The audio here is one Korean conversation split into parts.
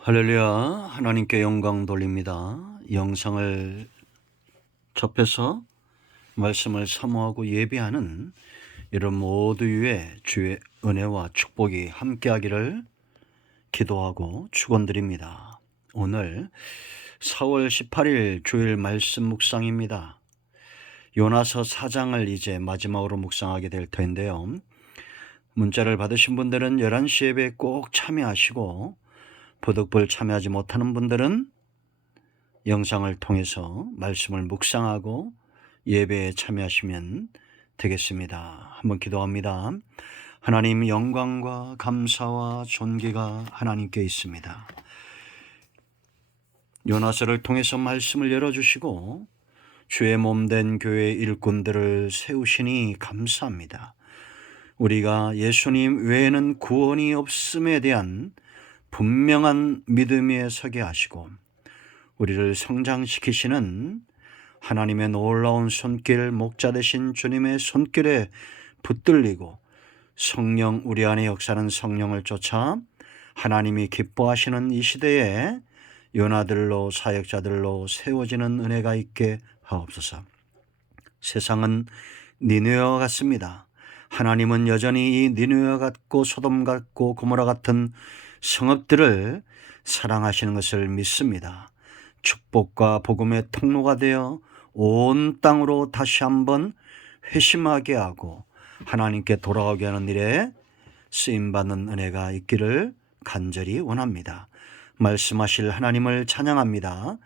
할렐루야. 하나님께 영광 돌립니다. 영상을 접해서 말씀을 사모하고 예배하는 여러분 모두의 주의 은혜와 축복이 함께하기를 기도하고 축원드립니다. 오늘 4월 18일 주일 말씀 묵상입니다. 요나서 4장을 이제 마지막으로 묵상하게 될 텐데요. 문자를 받으신 분들은 11시 예배에 꼭 참여하시고 부득불 참여하지 못하는 분들은 영상을 통해서 말씀을 묵상하고 예배에 참여하시면 되겠습니다. 한번 기도합니다. 하나님, 영광과 감사와 존귀가 하나님께 있습니다. 요나서를 통해서 말씀을 열어주시고 주의 몸된 교회 일꾼들을 세우시니 감사합니다. 우리가 예수님 외에는 구원이 없음에 대한 분명한 믿음 위에 서게 하시고 우리를 성장시키시는 하나님의 놀라운 손길, 목자 되신 주님의 손길에 붙들리고 성령, 우리 안에 역사하는 성령을 쫓아 하나님이 기뻐하시는 이 시대에 요나들로 사역자들로 세워지는 은혜가 있게 하옵소서. 세상은 니느웨와 같습니다. 하나님은 여전히 이 니느웨와 같고 소돔 같고 고모라 같은 성읍들을 사랑하시는 것을 믿습니다. 축복과 복음의 통로가 되어 온 땅으로 다시 한번 회심하게 하고 하나님께 돌아오게 하는 일에 쓰임받는 은혜가 있기를 간절히 원합니다. 말씀하실 하나님을 찬양합니다.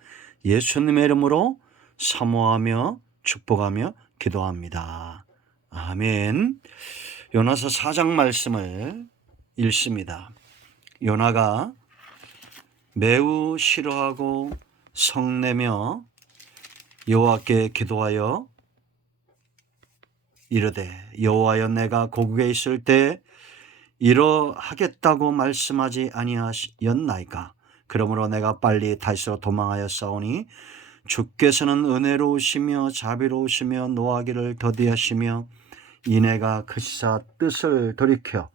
예수님의 이름으로 사모하며 축복하며 기도합니다. 아멘. 요나서 4장 말씀을 읽습니다. 요나가 매우 싫어하고 성내며 여호와께 기도하여 이르되 여호와여, 내가 고국에 있을 때 이러하겠다고 말씀하지 아니하였나이까? 그러므로 내가 빨리 다시로 도망하여 싸우니 주께서는 은혜로우시며 자비로우시며 노하기를 더디하시며 이내가 크시사 뜻을 돌이켜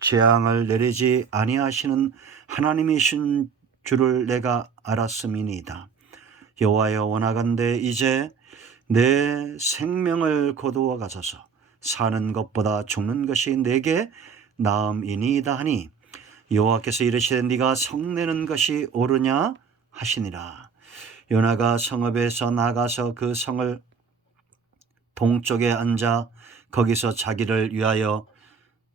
재앙을 내리지 아니하시는 하나님이신 줄을 내가 알았음이니이다. 여호와여, 원하건대 이제 내 생명을 거두어 가소서. 사는 것보다 죽는 것이 내게 나음이니이다 하니 여호와께서 이르시되 네가 성내는 것이 옳으냐 하시니라. 요나가 성읍에서 나가서 그 성을 동쪽에 앉아 거기서 자기를 위하여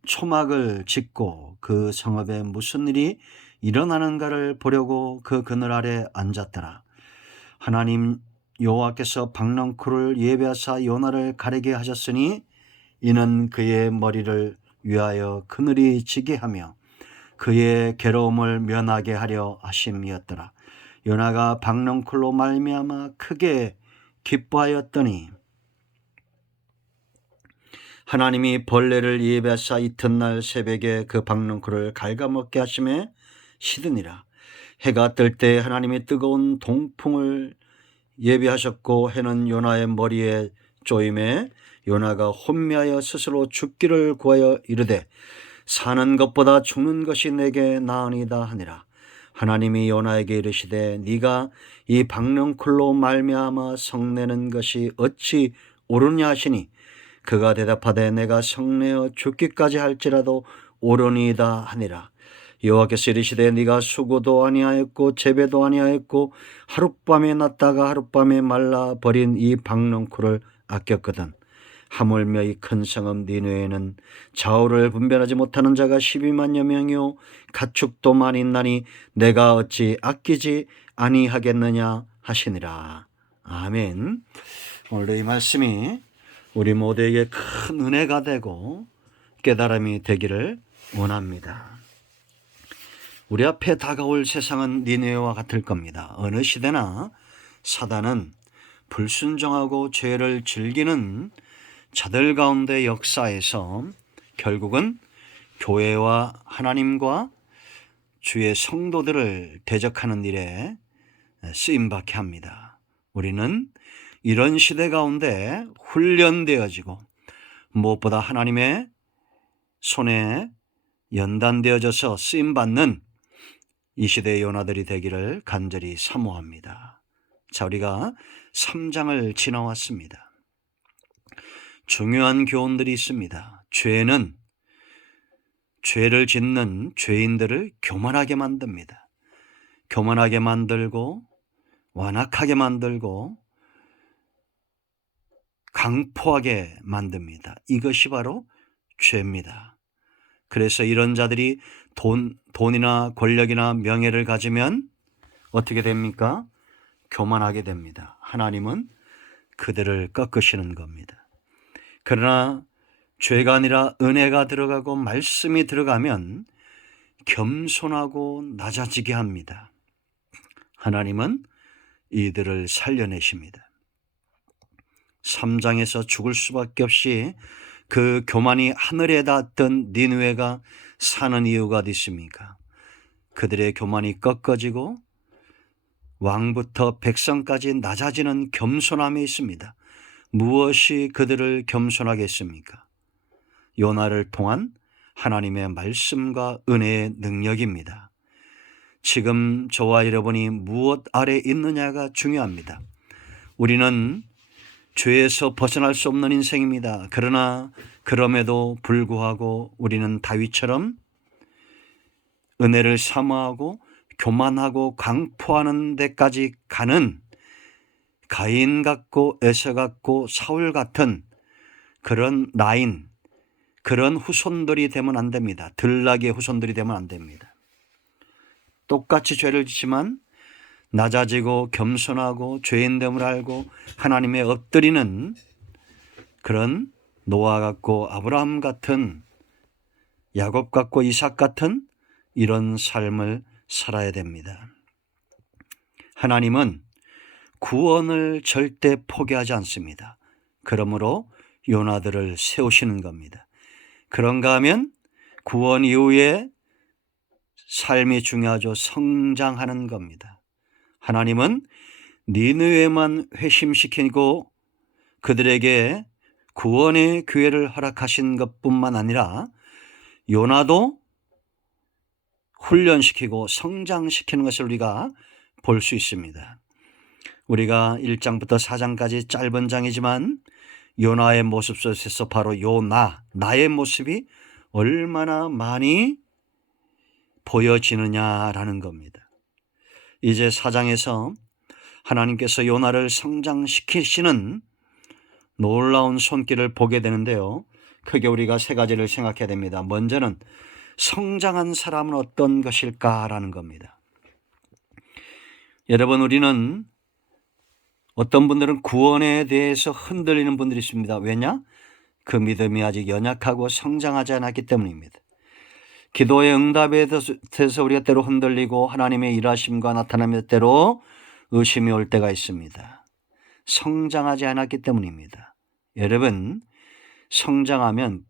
초막을 짓고 그 성읍에 무슨 일이 일어나는가를 보려고 그 그늘 아래 앉았더라. 하나님 여호와께서 박넝쿨을 예배하사 요나를 가리게 하셨으니 이는 그의 머리를 위하여 그늘이 지게 하며 그의 괴로움을 면하게 하려 하심이었더라. 요나가 박넝쿨로 말미암아 크게 기뻐하였더니 하나님이 벌레를 예배하사 이튿날 새벽에 그 박넝쿨을 갉아먹게 하심에 시드니라. 해가 뜰 때 하나님이 뜨거운 동풍을 예비하셨고 해는 요나의 머리에 쪼임에 요나가 혼미하여 스스로 죽기를 구하여 이르되 사는 것보다 죽는 것이 내게 나으니이다 하니라. 하나님이 요나에게 이르시되 네가 이 박넝쿨로 말미암아 성내는 것이 어찌 옳으냐 하시니 그가 대답하되 내가 성내어 죽기까지 할지라도 옳으니이다 하니라. 여호와께서 이르시되 네가 수고도 아니하였고 재배도 아니하였고 하룻밤에 났다가 하룻밤에 말라 버린 이 박넝쿨을 아꼈거든. 하물며 이 큰 성읍 니느웨에는 좌우를 분별하지 못하는 자가 12만여 명이요 가축도 많이 있나니 내가 어찌 아끼지 아니하겠느냐 하시니라. 아멘. 오늘 이 말씀이 우리 모두에게 큰 은혜가 되고 깨달음이 되기를 원합니다. 우리 앞에 다가올 세상은 니느웨와 같을 겁니다. 어느 시대나 사단은 불순종하고 죄를 즐기는 자들 가운데 역사에서 결국은 교회와 하나님과 주의 성도들을 대적하는 일에 쓰임받게 합니다. 우리는 이런 시대 가운데 훈련되어지고 무엇보다 하나님의 손에 연단되어져서 쓰임받는 이 시대의 요나들이 되기를 간절히 사모합니다. 자, 우리가 3장을 지나왔습니다. 중요한 교훈들이 있습니다. 죄를 짓는 죄인들을 교만하게 만듭니다. 교만하게 만들고 완악하게 만들고 강포하게 만듭니다. 이것이 바로 죄입니다. 그래서 이런 자들이 돈이나 권력이나 명예를 가지면 어떻게 됩니까? 교만하게 됩니다. 하나님은 그들을 꺾으시는 겁니다. 그러나 죄가 아니라 은혜가 들어가고 말씀이 들어가면 겸손하고 낮아지게 합니다. 하나님은 이들을 살려내십니다. 3장에서 죽을 수밖에 없이 그 교만이 하늘에 닿았던 니느웨가 사는 이유가 어디 있습니까? 그들의 교만이 꺾어지고 왕부터 백성까지 낮아지는 겸손함에 있습니다. 무엇이 그들을 겸손하게 했습니까? 요나를 통한 하나님의 말씀과 은혜의 능력입니다. 지금 저와 여러분이 무엇 아래 있느냐가 중요합니다. 우리는 죄에서 벗어날 수 없는 인생입니다. 그러나 그럼에도 불구하고 우리는 다윗처럼 은혜를 사모하고 교만하고 강포하는 데까지 가는 가인 같고 에서 같고 사울 같은 그런 라인, 그런 후손들이 되면 안 됩니다. 들락의 후손들이 되면 안 됩니다. 똑같이 죄를 짓지만 낮아지고 겸손하고 죄인됨을 알고 하나님의 엎드리는 그런 노아 같고 아브라함 같은 야곱 같고 이삭 같은 이런 삶을 살아야 됩니다. 하나님은 구원을 절대 포기하지 않습니다. 그러므로 요나들을 세우시는 겁니다. 그런가 하면 구원 이후에 삶이 중요하죠. 성장하는 겁니다. 하나님은 니느웨만 회심시키고 그들에게 구원의 기회를 허락하신 것뿐만 아니라 요나도 훈련시키고 성장시키는 것을 우리가 볼 수 있습니다. 우리가 1장부터 4장까지 짧은 장이지만 요나의 모습 속에서 바로 나의 모습이 얼마나 많이 보여지느냐라는 겁니다. 이제 4장에서 하나님께서 요나를 성장시키시는 놀라운 손길을 보게 되는데요. 크게 우리가 세 가지를 생각해야 됩니다. 먼저는 성장한 사람은 어떤 것일까라는 겁니다. 여러분, 우리는 어떤 분들은 구원에 대해서 흔들리는 분들이 있습니다. 왜냐? 그 믿음이 아직 연약하고 성장하지 않았기 때문입니다. 기도의 응답에 대해서 우리가 때로 흔들리고 하나님의 일하심과 나타남에 때로 의심이 올 때가 있습니다. 성장하지 않았기 때문입니다. 여러분, 성장하면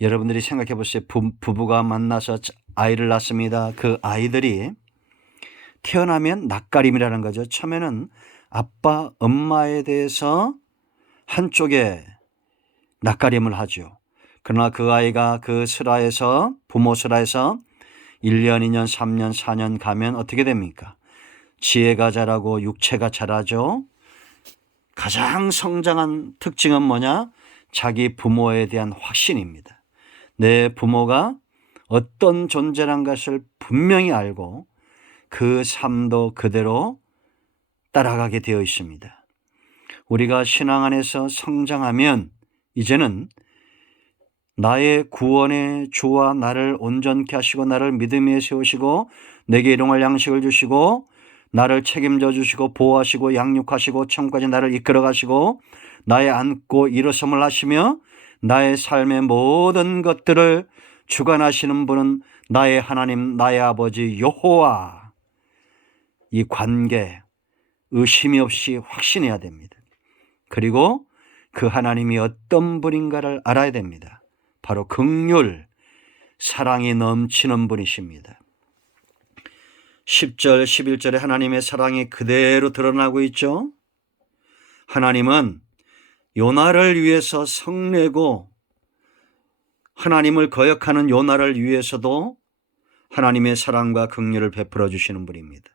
여러분들이 생각해 보세요. 부부가 만나서 아이를 낳습니다. 그 아이들이 태어나면 낯가림이라는 거죠. 처음에는 아빠, 엄마에 대해서 한쪽에 낯가림을 하죠. 그러나 그 아이가 그 슬하에서 부모 슬하에서 1년, 2년, 3년, 4년 가면 어떻게 됩니까? 지혜가 자라고 육체가 자라죠. 가장 성장한 특징은 뭐냐? 자기 부모에 대한 확신입니다. 내 부모가 어떤 존재란 것을 분명히 알고 그 삶도 그대로 따라가게 되어 있습니다. 우리가 신앙 안에서 성장하면 이제는 나의 구원의 주와 나를 온전케 하시고 나를 믿음에 세우시고 내게 일용할 양식을 주시고 나를 책임져 주시고 보호하시고 양육하시고 천국까지 나를 이끌어 가시고 나의 안고 일어섬을 하시며 나의 삶의 모든 것들을 주관하시는 분은 나의 하나님, 나의 아버지 여호와. 이 관계 의심이 없이 확신해야 됩니다. 그리고 그 하나님이 어떤 분인가를 알아야 됩니다. 바로 긍휼, 사랑이 넘치는 분이십니다. 10절, 11절에 하나님의 사랑이 그대로 드러나고 있죠. 하나님은 요나를 위해서 성내고 하나님을 거역하는 요나를 위해서도 하나님의 사랑과 긍휼을 베풀어 주시는 분입니다.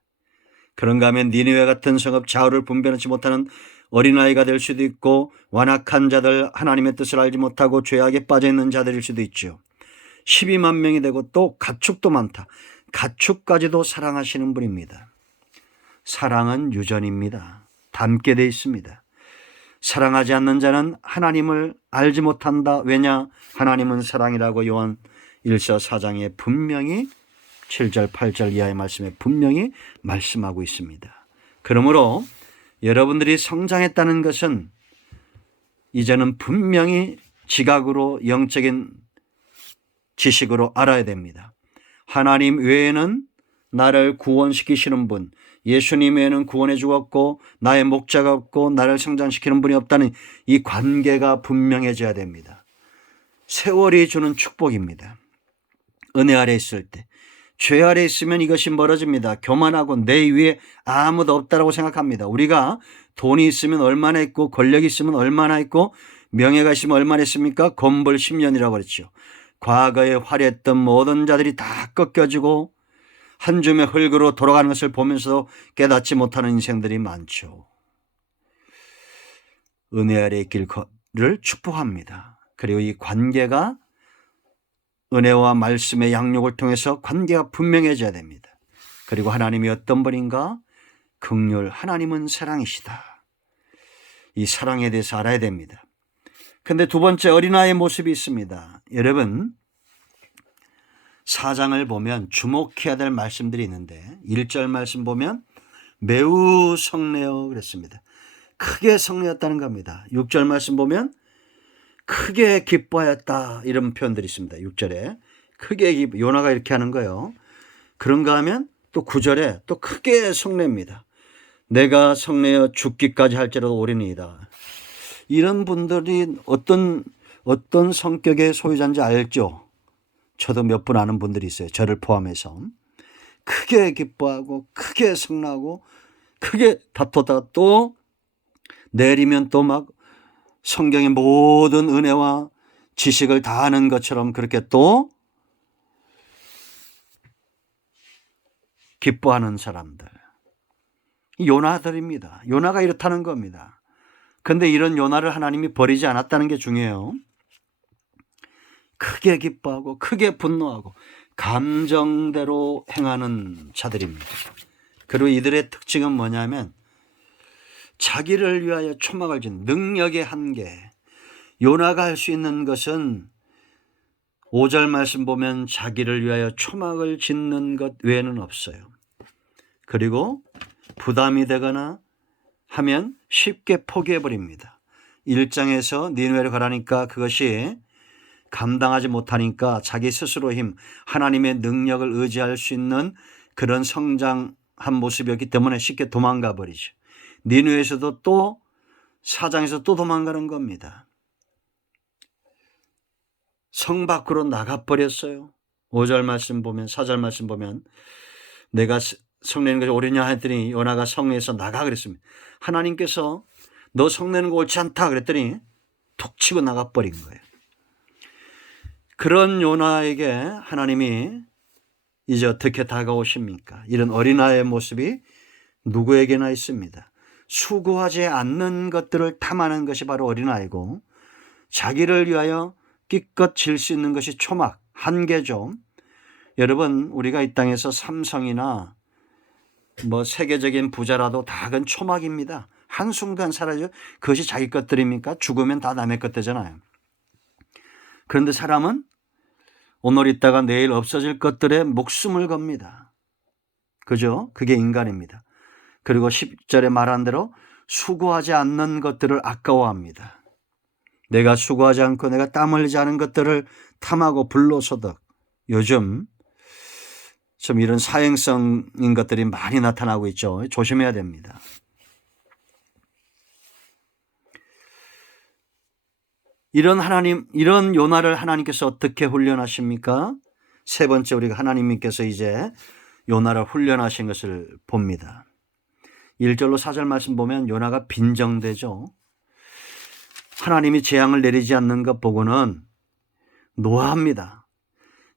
그런가 하면 니느웨 같은 성읍 좌우를 분별하지 못하는 어린아이가 될 수도 있고 완악한 자들, 하나님의 뜻을 알지 못하고 죄악에 빠져있는 자들일 수도 있죠. 12만 명이 되고 또 가축도 많다. 가축까지도 사랑하시는 분입니다. 사랑은 유전입니다. 닮게 돼 있습니다. 사랑하지 않는 자는 하나님을 알지 못한다. 왜냐? 하나님은 사랑이라고 요한 1서 4장에 분명히 7절 8절 이하의 말씀에 분명히 말씀하고 있습니다. 그러므로 여러분들이 성장했다는 것은 이제는 분명히 지각으로 영적인 지식으로 알아야 됩니다. 하나님 외에는 나를 구원시키시는 분, 예수님 외에는 구원해 주었고 나의 목자가 없고 나를 성장시키는 분이 없다는 이 관계가 분명해져야 됩니다. 세월이 주는 축복입니다. 은혜 아래 있을 때. 죄 아래 있으면 이것이 멀어집니다. 교만하고 내 위에 아무도 없다라고 생각합니다. 우리가 돈이 있으면 얼마나 있고 권력이 있으면 얼마나 있고 명예가 있으면 얼마나 있습니까? 건벌 10년이라고 그랬죠. 과거에 화려했던 모든 자들이 다 꺾여지고 한 줌의 흙으로 돌아가는 것을 보면서도 깨닫지 못하는 인생들이 많죠. 은혜 아래 있기를 축복합니다. 그리고 이 관계가 은혜와 말씀의 양육을 통해서 관계가 분명해져야 됩니다. 그리고 하나님이 어떤 분인가? 긍휼, 하나님은 사랑이시다. 이 사랑에 대해서 알아야 됩니다. 그런데 두 번째 어린아이의 모습이 있습니다. 여러분 4장을 보면 주목해야 될 말씀들이 있는데 1절 말씀 보면 매우 성내어 그랬습니다. 크게 성내었다는 겁니다. 6절 말씀 보면 크게 기뻐하였다 이런 표현들이 있습니다. 6절에 크게 요나가 이렇게 하는 거예요. 그런가 하면 또 9절에 또 크게 성내입니다. 내가 성내어 죽기까지 할지라도 오리니이다. 이런 분들이 어떤 성격의 소유자인지 알죠? 저도 몇 분 아는 분들이 있어요. 저를 포함해서. 크게 기뻐하고 크게 성나고 크게 다투다가 또 내리면 또 막 성경의 모든 은혜와 지식을 다 아는 것처럼 그렇게 또 기뻐하는 사람들. 요나들입니다. 요나가 이렇다는 겁니다. 그런데 이런 요나를 하나님이 버리지 않았다는 게 중요해요. 크게 기뻐하고 크게 분노하고 감정대로 행하는 자들입니다. 그리고 이들의 특징은 뭐냐면 자기를 위하여 초막을 짓는 능력의 한계. 요나가 할 수 있는 것은 5절 말씀 보면 자기를 위하여 초막을 짓는 것 외에는 없어요. 그리고 부담이 되거나 하면 쉽게 포기해버립니다. 1장에서 니느웨로 가라니까 그것이 감당하지 못하니까 자기 스스로 힘, 하나님의 능력을 의지할 수 있는 그런 성장한 모습이었기 때문에 쉽게 도망가 버리죠. 니느웨에서도 또 4장에서 또 도망가는 겁니다. 성 밖으로 나가버렸어요. 5절 말씀 보면 4절 말씀 보면 내가 성내는 것이 옳으냐 했더니 요나가 성에서 나가 그랬습니다. 하나님께서 너 성내는 거 옳지 않다 그랬더니 툭 치고 나가버린 거예요. 그런 요나에게 하나님이 이제 어떻게 다가오십니까? 이런 어린아이의 모습이 누구에게나 있습니다. 수고하지 않는 것들을 탐하는 것이 바로 어린아이고 자기를 위하여 기껏 질 수 있는 것이 초막, 한계죠. 여러분 우리가 이 땅에서 삼성이나 세계적인 부자라도 다 그건 초막입니다. 한순간 사라져 그것이 자기 것들입니까? 죽으면 다 남의 것 되잖아요. 그런데 사람은 오늘 있다가 내일 없어질 것들에 목숨을 겁니다. 그죠? 그게 인간입니다. 그리고 10절에 말한 대로 수고하지 않는 것들을 아까워합니다. 내가 수고하지 않고 내가 땀 흘리지 않은 것들을 탐하고 불로소득. 요즘 좀 이런 사행성인 것들이 많이 나타나고 있죠. 조심해야 됩니다. 이런 요나를 하나님께서 어떻게 훈련하십니까? 세 번째 우리가 하나님께서 이제 요나를 훈련하신 것을 봅니다. 1절로 4절 말씀 보면 요나가 빈정대죠. 하나님이 재앙을 내리지 않는 것 보고는 노합니다.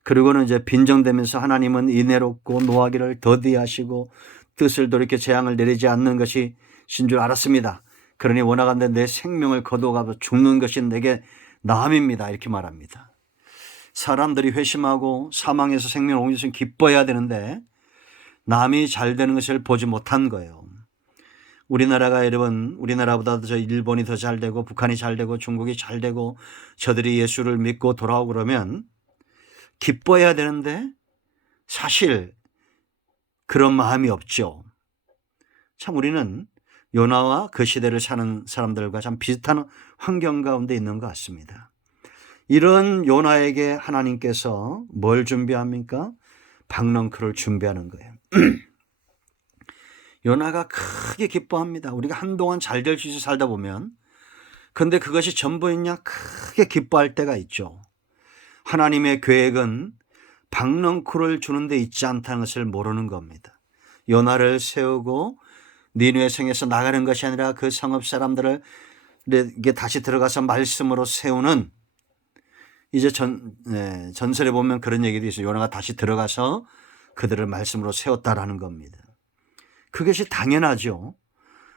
그리고는 이제 빈정대면서 하나님은 인애롭고 노하기를 더디하시고 뜻을 돌이켜 재앙을 내리지 않는 것이 신 줄 알았습니다. 그러니 원하건대 내 생명을 거두어가서 죽는 것이 내게 나음입니다. 이렇게 말합니다. 사람들이 회심하고 사망에서 생명을 옮길 수 있으면 기뻐해야 되는데 남이 잘 되는 것을 보지 못한 거예요. 우리나라가 여러분, 우리나라보다도 저 일본이 더 잘 되고 북한이 잘 되고 중국이 잘 되고 저들이 예수를 믿고 돌아오고 그러면 기뻐해야 되는데 사실 그런 마음이 없죠. 참 우리는 요나와 그 시대를 사는 사람들과 참 비슷한 환경 가운데 있는 것 같습니다. 이런 요나에게 하나님께서 뭘 준비합니까? 박넝쿨을 준비하는 거예요. 요나가 크게 기뻐합니다. 우리가 한동안 잘 될 수 있어 살다 보면, 그런데 그것이 전부였냐? 크게 기뻐할 때가 있죠. 하나님의 계획은 박넝쿨을 주는 데 있지 않다는 것을 모르는 겁니다. 요나를 세우고 니느웨 성에서 나가는 것이 아니라 그 성읍 사람들을 이게 다시 들어가서 말씀으로 세우는, 이제 전설에 보면 그런 얘기도 있어요. 요나가 다시 들어가서 그들을 말씀으로 세웠다라는 겁니다. 그것이 당연하죠.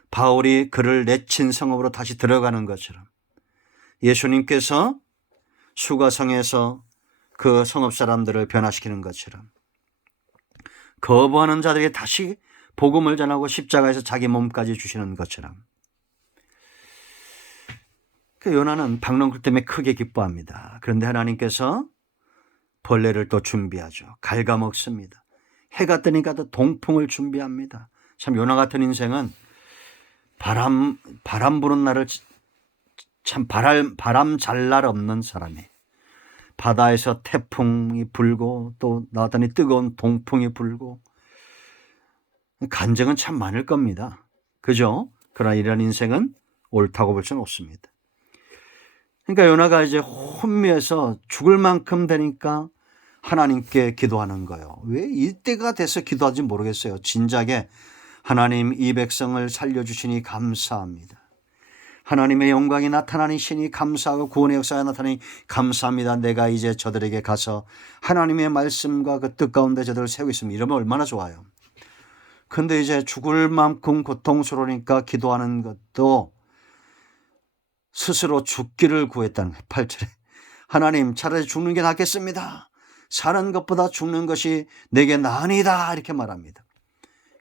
바울이 그를 내친 성읍으로 다시 들어가는 것처럼 예수님께서 수가성에서 그 성읍 사람들을 변화시키는 것처럼 거부하는 자들에게 다시 복음을 전하고 십자가에서 자기 몸까지 주시는 것처럼 그 요나는 박넝쿨 때문에 크게 기뻐합니다. 그런데 하나님께서 벌레를 또 준비하죠. 갉아먹습니다. 해가 뜨니까 또 동풍을 준비합니다. 참 요나 같은 인생은 바람 부는 날을 참 바람 잘 날 없는 사람이에요. 바다에서 태풍이 불고 또 나왔더니 뜨거운 동풍이 불고 간증은 참 많을 겁니다. 그죠? 그러나 이런 인생은 옳다고 볼 수는 없습니다. 그러니까 요나가 이제 혼미해서 죽을 만큼 되니까 하나님께 기도하는 거예요. 왜 이때가 돼서 기도하는지 모르겠어요. 진작에 하나님 이 백성을 살려주시니 감사합니다. 하나님의 영광이 나타나니 신이 감사하고 구원의 역사가 나타나니 감사합니다. 내가 이제 저들에게 가서 하나님의 말씀과 그 뜻 가운데 저들을 세우고 있습니다. 이러면 얼마나 좋아요. 그런데 이제 죽을 만큼 고통스러우니까 기도하는 것도 스스로 죽기를 구했다는 거예요. 8절에 하나님 차라리 죽는 게 낫겠습니다. 사는 것보다 죽는 것이 내게 나으니다 이렇게 말합니다.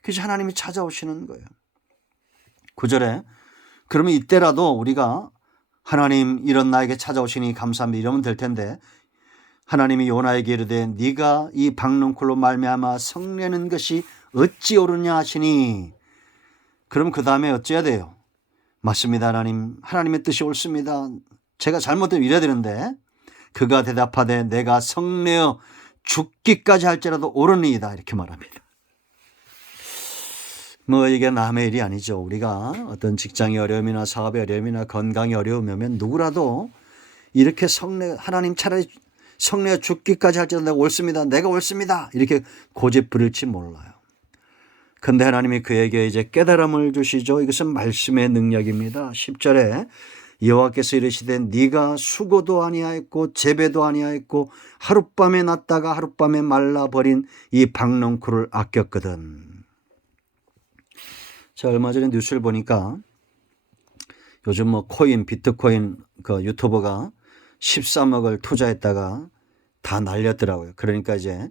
그래서 하나님이 찾아오시는 거예요. 9절에 그러면 이때라도 우리가 하나님 이런 나에게 찾아오시니 감사합니다 이러면 될 텐데 하나님이 요나에게 이르되 네가 이 박넝쿨로 말미암아 성내는 것이 어찌 옳으냐 하시니 그럼 그 다음에 어찌해야 돼요? 맞습니다 하나님. 하나님의 뜻이 옳습니다. 제가 잘못되면 이래야 되는데 그가 대답하되 내가 성내어 죽기까지 할지라도 옳으니이다 이렇게 말합니다. 뭐 이게 남의 일이 아니죠. 우리가 어떤 직장의 어려움이나 사업의 어려움이나 건강의 어려움이면 누구라도 이렇게 하나님 차라리 성내어 죽기까지 할지라도 내가 옳습니다. 내가 옳습니다. 이렇게 고집 부릴지 몰라요. 그런데 하나님이 그에게 이제 깨달음을 주시죠. 이것은 말씀의 능력입니다. 10절에 여호와께서 이르시되 네가 수고도 아니하였고 재배도 아니하였고 하룻밤에 났다가 하룻밤에 말라버린 이 박넝쿨을 아꼈거든. 제가 얼마 전에 뉴스를 보니까 요즘 뭐 비트코인 그 유튜버가 13억을 투자했다가 다 날렸더라고요. 그러니까 이제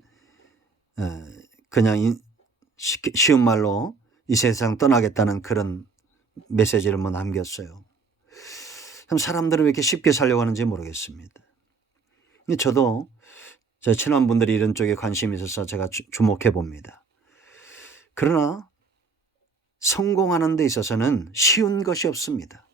그냥 쉬운 말로 이 세상 떠나겠다는 그런 메시지를 뭐 남겼어요. 참 사람들은 왜 이렇게 쉽게 살려고 하는지 모르겠습니다. 저도 제 친원분들이 이런 쪽에 관심이 있어서 제가 주목해 봅니다. 그러나 성공하는 데 있어서는 쉬운 것이 없습니다.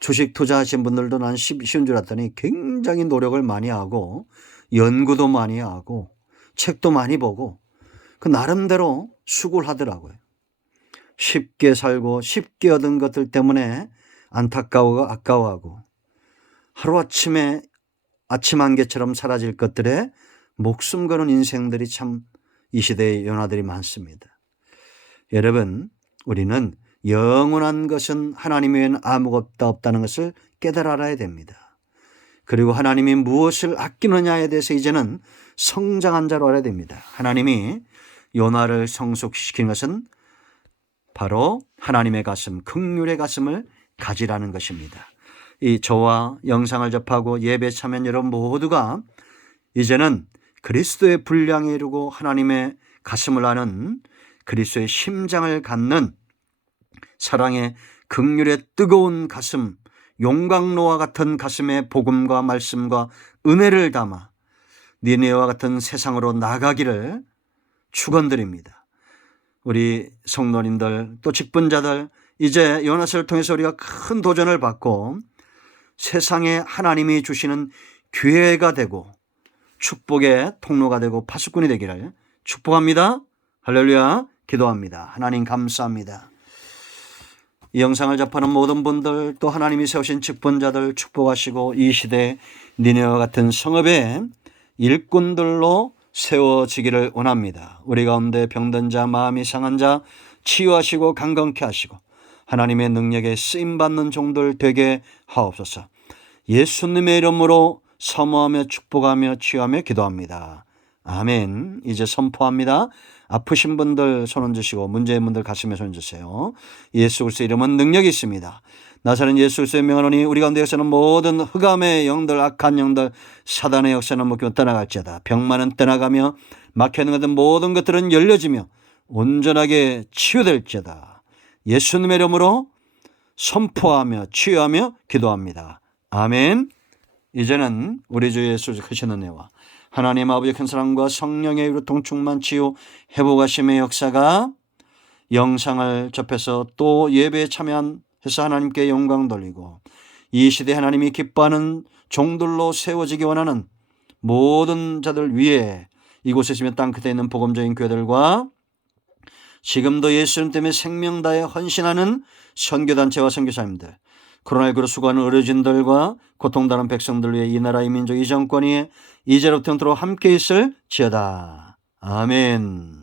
주식 투자하신 분들도 난 쉬운 줄 알았더니 굉장히 노력을 많이 하고 연구도 많이 하고 책도 많이 보고 그 나름대로 수고를 하더라고요. 쉽게 살고 쉽게 얻은 것들 때문에 아까워하고 하루아침에 아침 안개처럼 사라질 것들에 목숨 거는 인생들이 참 이 시대의 요나들이 많습니다. 여러분 우리는 영원한 것은 하나님 외에는 아무것도 없다는 것을 깨달아 알아야 됩니다. 그리고 하나님이 무엇을 아끼느냐에 대해서 이제는 성장한 자로 알아야 됩니다. 하나님이 요나를 성숙시킨 것은 바로 하나님의 가슴, 긍휼의 가슴을 가지라는 것입니다. 이 저와 영상을 접하고 예배 참여한 여러분 모두가 이제는 그리스도의 분량에 이르고 하나님의 가슴을 아는 그리스도의 심장을 갖는 사랑의 긍휼의 뜨거운 가슴, 용광로와 같은 가슴에 복음과 말씀과 은혜를 담아 니네와 같은 세상으로 나가기를 축원드립니다. 우리 성도님들 또 직분자들, 이제 요나서를 통해서 우리가 큰 도전을 받고 세상에 하나님이 주시는 기회가 되고 축복의 통로가 되고 파수꾼이 되기를 축복합니다. 할렐루야. 기도합니다. 하나님 감사합니다. 이 영상을 접하는 모든 분들, 또 하나님이 세우신 직분자들 축복하시고 이 시대 니네와 같은 성읍의 일꾼들로 세워지기를 원합니다. 우리 가운데 병든 자, 마음이 상한 자 치유하시고 강건케 하시고 하나님의 능력에 쓰임받는 종들 되게 하옵소서. 예수님의 이름으로 사모하며 축복하며 치유하며 기도합니다. 아멘. 이제 선포합니다. 아프신 분들 손 얹으시고 문제 있는 분들 가슴에 손 얹으세요. 예수 그리스도의 이름은 능력이 있습니다. 나사렛 예수 그리스도의 명하노니 우리 가운데에서는 모든 흑암의 영들, 악한 영들, 사단의 역사는 묶이고 떠나갈지어다. 병만은 떠나가며 막혀있는 것들 모든 것들은 열려지며 온전하게 치유될지어다. 예수님의 이름으로 선포하며 치유하며 기도합니다. 아멘. 이제는 우리 주 예수 크신 은혜와 하나님 아버지의 큰 사랑과 성령의 이로 동충만 치유 회복하심의 역사가 영상을 접해서 또 예배에 참여해서 하나님께 영광 돌리고 이 시대 하나님이 기뻐하는 종들로 세워지기 원하는 모든 자들 위에 이곳에 있으며 땅 끝에 있는 복음적인 교회들과 지금도 예수님 때문에 생명 다해 헌신하는 선교단체와 선교사님들, 코로나19로 수고하는 의료진들과 고통당하는 백성들 위해 이 나라 이 민족 이 정권이 이제로부터 함께 있을지어다. 아멘.